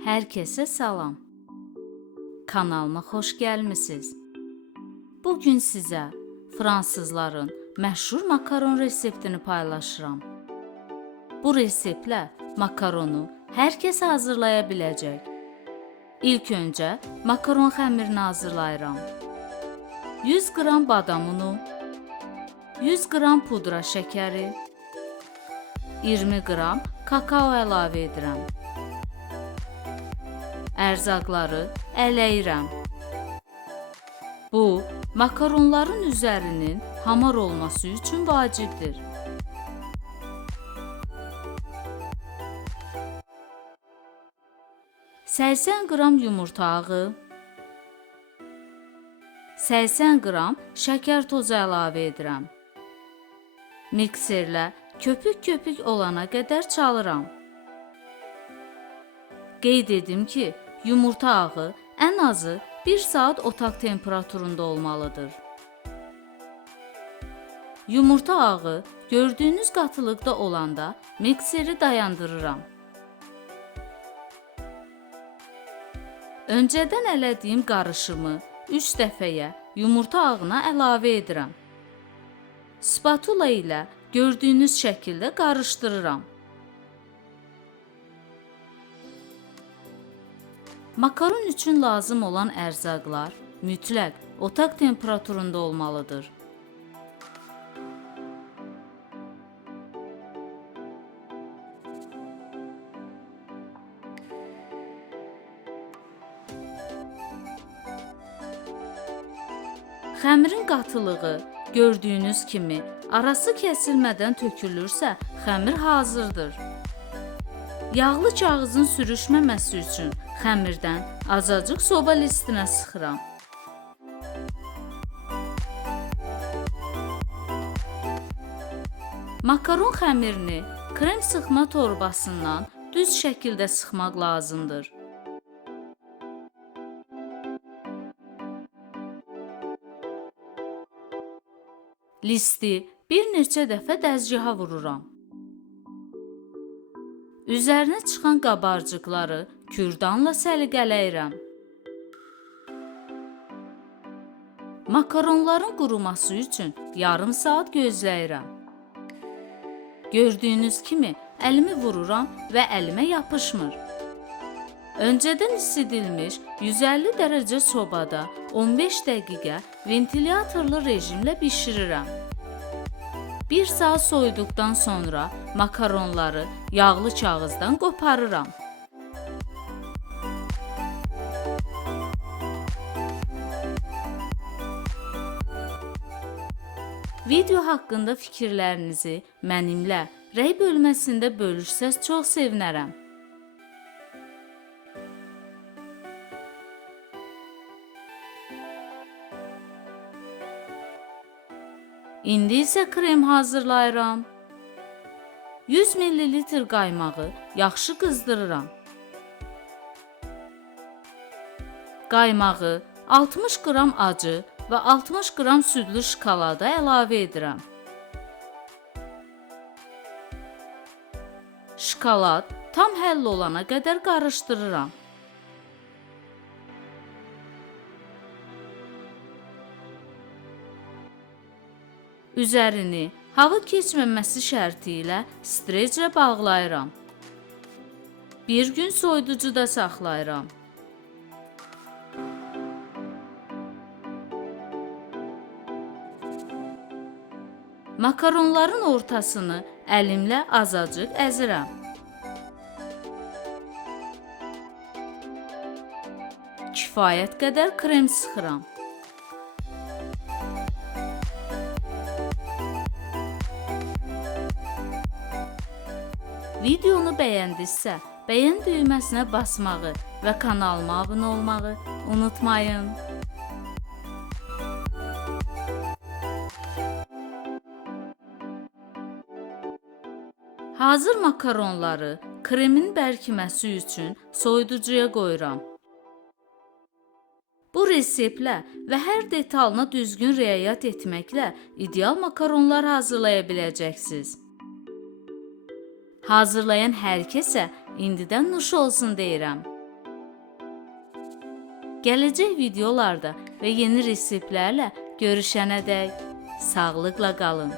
Hər kəsə salam. Kanalıma xoş gəlmisiniz. Bugün sizə fransızların məşhur makaron reseptini paylaşıram. Bu reseptlə makaronu hər kəs hazırlaya biləcək. İlk öncə makaron xəmirini hazırlayıram. 100 qram badam unu, 100 qram pudra şəkəri, 20 qram kakao əlavə edirəm. Ərzaqları ələyirəm. Bu, makaronların üzərinin hamar olması üçün vacibdir. Səksən qram yumurta ağı, 80 qram şəkər tozu əlavə edirəm. Mikserlə köpük-köpük olana qədər çalıram. Qeyd edim ki, yumurta ağı ən azı 1 saat otaq temperaturunda olmalıdır. Yumurta ağı gördüyünüz qatılıqda olanda mikseri dayandırıram. Öncədən ələdiyim qarışımı 3 dəfəyə yumurta ağına əlavə edirəm. Spatula ilə gördüyünüz şəkildə qarışdırıram. Makaron üçün lazım olan ərzaqlar mütləq otaq temperaturunda olmalıdır. Xəmirin qatılığı gördüyünüz kimi arası kəsilmədən tökülürsə, xəmir hazırdır. Yağlı kağızın sürüşməməsi üçün xəmirdən azacıq soba listinə sıxıram. Makaron xəmirini krem sıxma torbasından düz şəkildə sıxmaq lazımdır. Listi bir neçə dəfə dəzgaha vururam. Üzərinə çıxan qabarcıqları kürdanla səliqələyirəm. Makaronların quruması üçün yarım saat gözləyirəm. Gördüyünüz kimi əlimi vururam və əlimə yapışmır. Öncədən isidilmiş 150 dərəcə sobada 15 dəqiqə ventilyatorlu rejimlə bişirirəm. 1 saat soyuduqdan sonra makaronları yağlı kağızdan qoparıram. Video haqqında fikirlərinizi mənimlə rəy bölməsində bölüşsəz çox sevinərəm. İndi isə krem hazırlayıram. 100 ml qaymağı yaxşı qızdırıram. Qaymağı 60 qram acı və 60 qram südlü şokolada əlavə edirəm. Şokolad tam həll olana qədər qarışdırıram. Üzərini hava keçməməsi şərti ilə streclə bağlayıram. Bir gün soyuducuda saxlayıram. Makaronların ortasını əlimlə azacıq əzirəm. Kifayət qədər krem sıxıram. Videonu bəyəndinizsə, bəyən düyməsinə basmağı və kanalıma abunə olmağı unutmayın. Hazır makaronları kremin bərkiməsi üçün soyuducuya qoyuram. Bu reseptlə və hər detalına düzgün riayət etməklə ideal makaronlar hazırlaya biləcəksiniz. Hazırlayan hər kəsə indidən nuş olsun deyirəm. Gələcək videolarda və yeni reseptlərlə görüşənədək sağlıqla qalın.